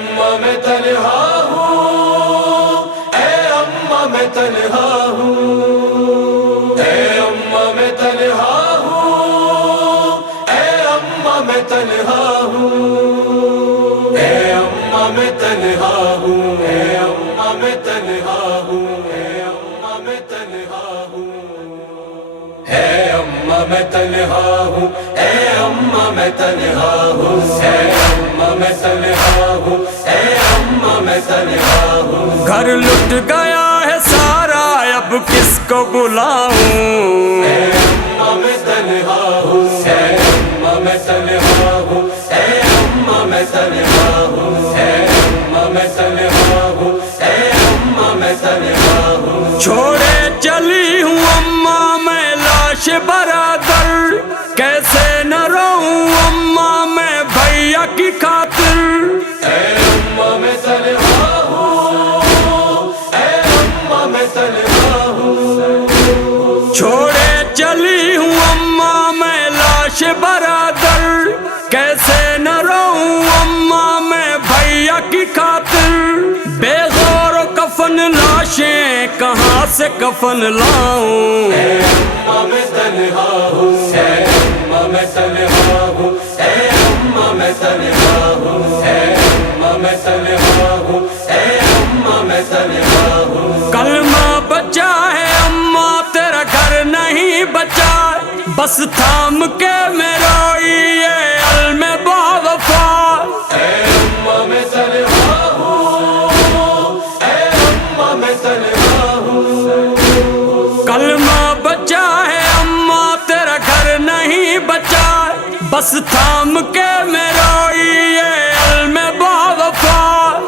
اماں میں تنہا ہوں، اے اماں میں تنہا ہوں، اے اماں میں تنہا ہوں، اے اماں میں تنہا ہوں، اے اماں میں تنہا ہوں، اے اماں میں تنہا ہوں، اے اماں میں تنہا ہوں، اے اماں میں تنہا ہوں، اے اماں میں تنہا ہوں، اے اماں میں تنہا ہوں، اے اماں میں تنہا ہوں۔ گھر لٹ گیا ہے سارا اب کس کو بلاؤں، اے اماں میں تنہا ہوں، اے اماں میں تنہا ہوں، اے اماں میں تنہا ہوں، اے اماں میں تنہا ہوں، اے اماں میں تنہا ہوں۔ چھوڑے چلی ہوں اماں میں لاش برادر، کیسے نہ روؤں اماں میں بھیا کی خاطر، اے اماں میں تنہا ہوں، اے اماں میں تنہا ہوں۔ چھوڑے چلی ہوں اماں میں لاش برادر، کیسے نہ روؤں اماں میں بھیا کی خاطر، بے غور و کفن لاشیں کہاں سے کفن لاؤں، اے اماں میں تنہا ہوں، اے اماں میں تنہا ہوں، اے اماں میں تنہا ہوں، اے اماں میں تنہا ہوں، اے اماں میں تنہا ہوں۔ کلمہ بچا ہے اماں تیرا گھر نہیں بچا، بس تھام کے میں روئی یہ علم با وفا، اے اماں میں تنہا ہوں، اے اماں میں تنہا ہوں۔ کلمہ بچا ہے اماں تیرا گھر نہیں بچا، بس تھام کے میں روئی یہ علم با وفا،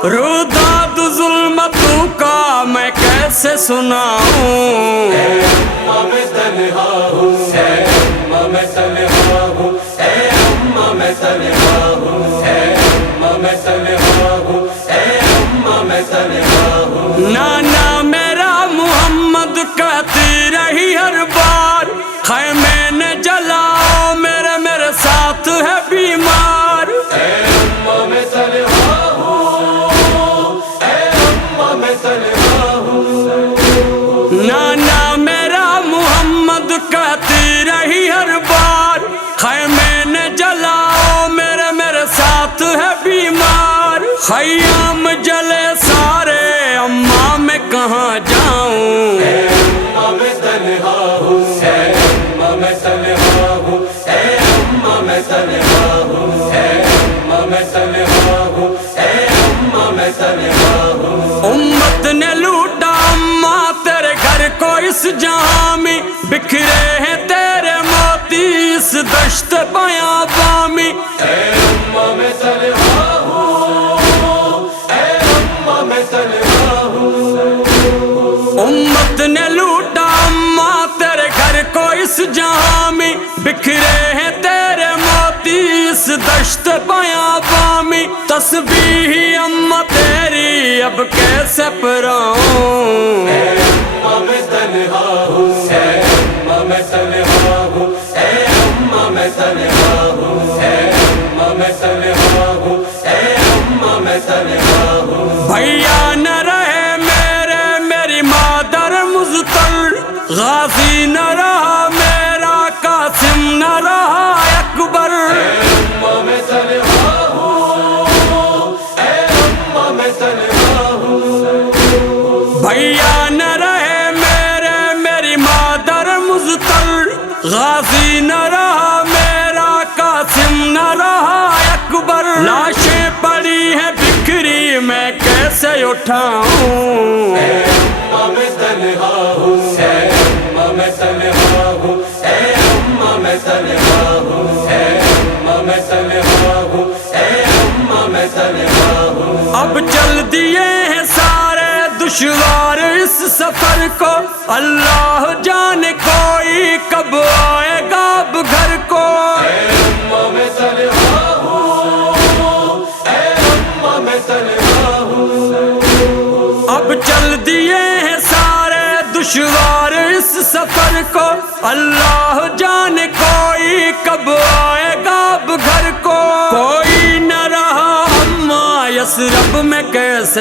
روداد ظلمتوں کا میں کیسے سناؤں، اے اماں میں تنہا ہوں، اے اماں میں تنہا ہوں، اے اماں میں تنہا ہوں، اے اماں میں تنہا ہوں، اے اماں میں تنہا ہوں۔ نانا میرا محمد کہتی رہی ہر بار، خیمے نے جلاؤ میرے میرے ساتھ ہے بیمار، اے اماں میں تنہا ہوں، اے اماں میں تنہا ہوں۔ نانا میرا محمد کہتی رہی ہر بار، خیمے نے جلاؤ میرے میرے ساتھ ہے بیمار، خیام جلے سارے اماں میں کہاں جاؤں، اے اماں میں تنہا ہوں، اے اماں میں تنہا ہوں، اے اماں میں تنہا ہوں، اے اماں میں تنہا ہوں، اے اماں میں تنہا ہوں۔ امت نے لوٹا اماں تیرے گھر کو اس جہاں میں، بکھرے ہیں تیرے موتی اس دشت بیاباں میں، اے اماں میں تنہا ہوں، اے اماں میں تنہا ہوں۔ امت نے لوٹا اماں تیرے گھر کو اس جہاں میں، بکھرے ہیں تیرے موتی اس دشت بیاباں میں، تسبیح اماں تیری اب کیسے پڑھاؤں، اے اماں میں تنہا ہوں، اے اماں میں تنہا ہوں، اے اماں میں تنہا ہوں، اے اماں میں تنہا ہوں، اے اماں میں تنہا ہوں۔ بھیا نہ رہے میرے میری مادر مزتر، غازی نہ رہا میرا قاسم نہ رہا اکبر، اے اماں میں تنہا ہوں، اے اماں میں تنہا ہوں۔ بھیا نہ رہے میرے میری مادر مزتر، غازی نہ رہا میرا قاسم نہ رہا اکبر، لاشیں پڑی ہیں بکھری میں کیسے اٹھاؤں، اے اماں میں تنہا ہوں، اے اماں میں تنہا ہوں، اے اماں میں تنہا ہوں، اے اماں میں تنہا ہوں، اے اماں میں تنہا ہوں۔ اب چل دیے ہیں سارے دشوار اس سفر کو، اللہ جانے کوئی کب آئے گا اب گھر کو، اے اماں میں تنہا ہوں، اے اماں میں تنہا ہوں۔ اب چل دیے ہیں سارے دشوار اس سفر کو، اللہ جانے کوئی کب آئے گا اب گھر کو، کوئی نہ رہا اماں یثرب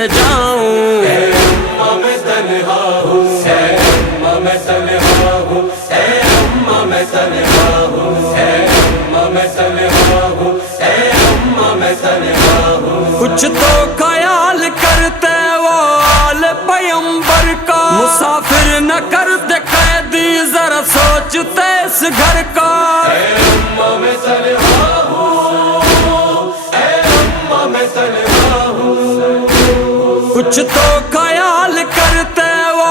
کیسے جاؤں؟ اے اماں میں تنہا ہوں، اے اماں میں تنہا ہوں، اے اماں میں تنہا ہوں، اے اماں میں تنہا ہوں، اے اماں میں تنہا ہوں۔ کچھ تو خیال کرتے وہ آل پیمبر کا، مسافر نہ کرتے قیدی ذرا سوچتے اس گھر کا۔ اے اماں میں تنہا ہوں، اے اماں میں تنہا ہوں۔ کچھ تو خیال کرتے وہ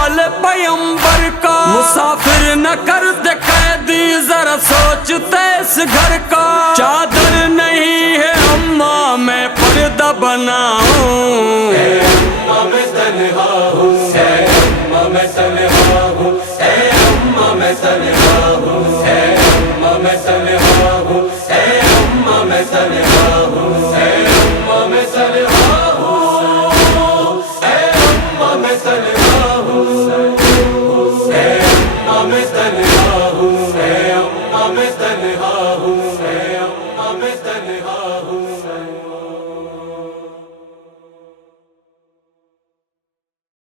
آل پیمبر کا، مسافر نہ کرتے قیدی ذرا سوچتے اس گھر کا۔ چادر نہیں ہے اماں میں پردہ بناؤں، اے اماں میں تنہا ہوں، اے اماں میں تنہا ہوں، اے اماں میں تنہا ہوں، اے اماں میں تنہا ہوں، اے اماں میں تنہا ہوں، اے اماں میں تنہا ہوں، اے اماں میں تنہا ہوں، اے اماں میں تنہا ہوں، اے اماں میں تنہا ہوں، اے اماں میں تنہا